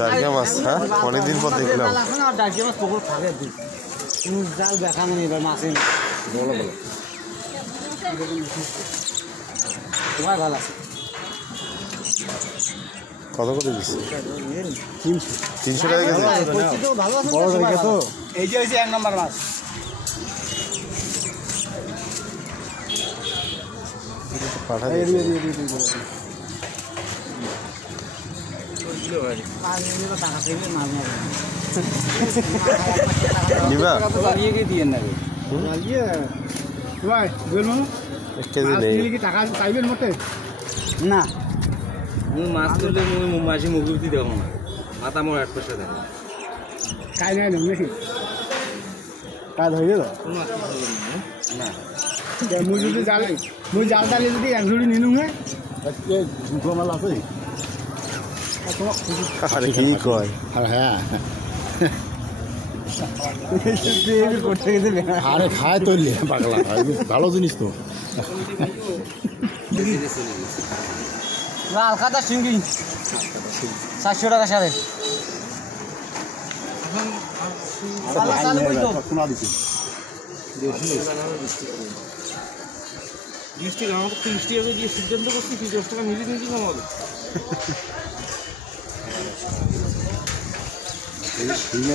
ডাকিয়া মাছ, হ্যাঁ অনেকদিন পর দেখলাম। ডাকিয়া মাছ পুকুর থাকে জাল দেখানো নেই এবার মাছ বলো বলো তোমার ভালো আছে কত করে দিচ্ছে? 300 টাকা কেজি। বড় জায়গা তো এই যে হয়েছে 1 নম্বর মাছ। না মাছ তুললে মাসি মুখি দেখো না মাথা মোড় 8 পয়সা দেয় কাজ হয় নাকি কাজ হয়ে গেল না মুই যদি জাল মুই জাল ডালি যদি এক ঝুড়ি নিলুম হ্যাঁ দুটো মাল আছে আরে কি কয়? হ্যাঁ আরে খায় তৈরি পাগলা ভালো জিনিস তো লাল খাতা সিঙ্গি 700 টাকা সাড়ে মিষ্টি হবে দিয়ে সিদ্ধান্ত করছি 10 টাকা মিলিয়ে নিয়েছি আমাদের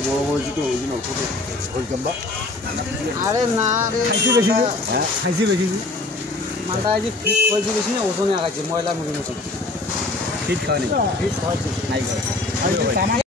বড় বড় জুতো ওই জন্য আরে না রে বেশি হ্যাঁ খাইছি বেশি মালটা যে ফিট হয়েছে বেশি না ওজনে আগাইছে ময়লা মুখের মতন ফিট খাওয়ানি ফিট খাওয়াচ্ছে নাই